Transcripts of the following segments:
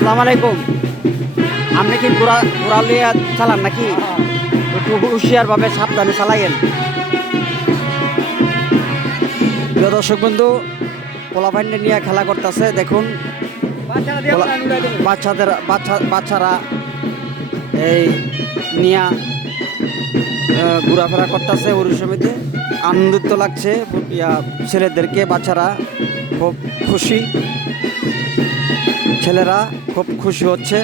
আসসালামু আলাইকুম। আপনি কি ঘোরা ঘোরা লিয়ে চালান নাকি? একটু হুঁশিয়ারভাবে সাবধানে চালাইয়েন প্রিয় দর্শক বন্ধু পোলাপাইন্ডে নিয়ে খেলা করতেছে দেখুন। বাচ্চাদের বাচ্চা বাচ্চারা এই নিয়া ঘোরাফেরা করতেছে সমিতি। আনন্দিত লাগছে ছেলেদেরকে বাচ্চারা। খুব খুশি। ছেলেরা খুব খুশি হচ্ছে।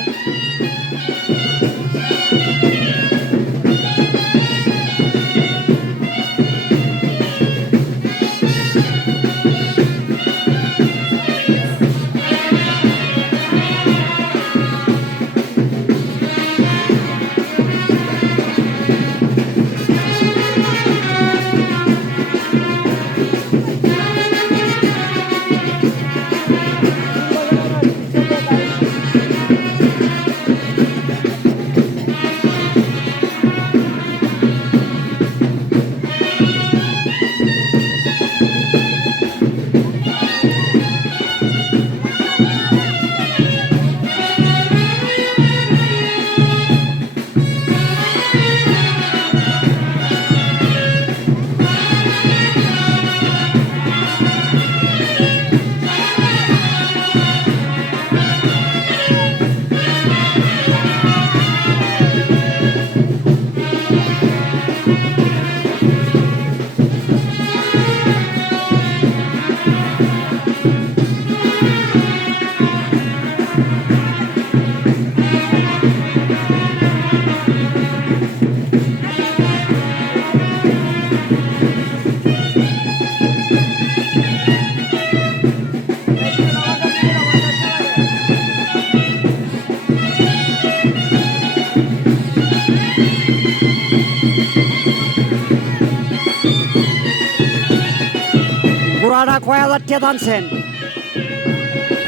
ঘোড়াটা কয় হাজার টাকা আনছেন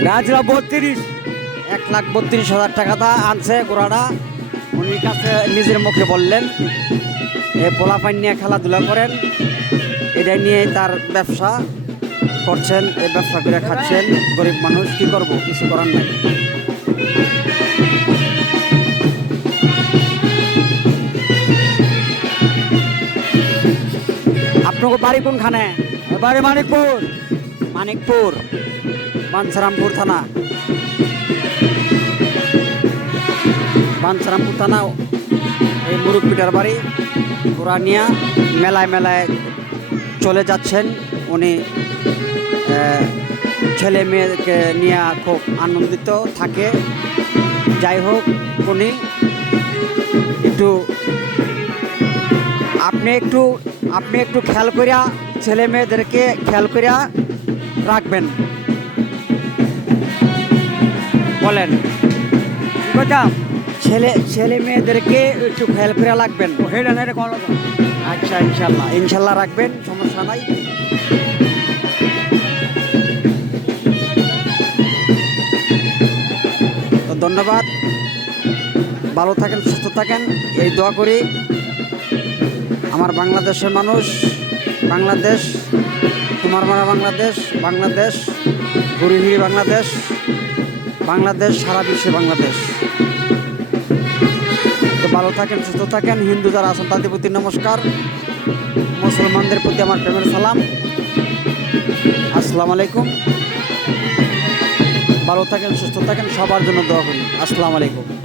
রাজরা বত্রিশ। এক লাখ বত্রিশ হাজার টাকাটা আনছে ঘোড়াটা উনি কাছে নিজের মুখে বললেন এ পোলাপাইন নিয়ে খেলাধুলা করেন এটা নিয়ে তার ব্যবসা করছেন এই ব্যবসা করে খাচ্ছেন গরিব মানুষ কি করব? কিছু করার নাই। আপনাকে বাড়ি কোনখানে? এবারে মানিকপুর। মানিকপুর, বাঞ্ছারামপুর থানা। বাঞ্ছারামপুর থানা, এই মুরুব্বিটার বাড়ি পুরানিয়া মেলায় মেলায় চলে যাচ্ছেন। উনি ছেলে মেয়েকে নিয়ে খুব আনন্দিত থাকে। যাই হোক, উনি একটু, আপনি একটু আপনি একটু খেয়াল করিয়া ছেলে মেয়েদেরকে খেয়াল করিয়া রাখবেন। বলেন ছেলে ছেলে মেয়েদেরকে একটু খেয়াল করে রাখবেন। আচ্ছা ইনশাল্লাহ ইনশাল্লাহ রাখবেন সমস্যা নাই। তো ধন্যবাদ। ভালো থাকেন সুস্থ থাকেন। এই দোয়া করি আমার বাংলাদেশের মানুষ বাংলাদেশ তোমার মারা বাংলাদেশ বাংলাদেশ ঘুরি বাংলাদেশ বাংলাদেশ, সারা বিশ্বে বাংলাদেশ। তো ভালো থাকেন, সুস্থ থাকেন, হিন্দু যারা আছেন তাদের প্রতি নমস্কার। মুসলমানদের প্রতি আমার প্রেমের সালাম। আসসালামু আলাইকুম। ভালো থাকেন, সুস্থ থাকেন, সবার জন্য দোয়া করি। আসসালামু আলাইকুম।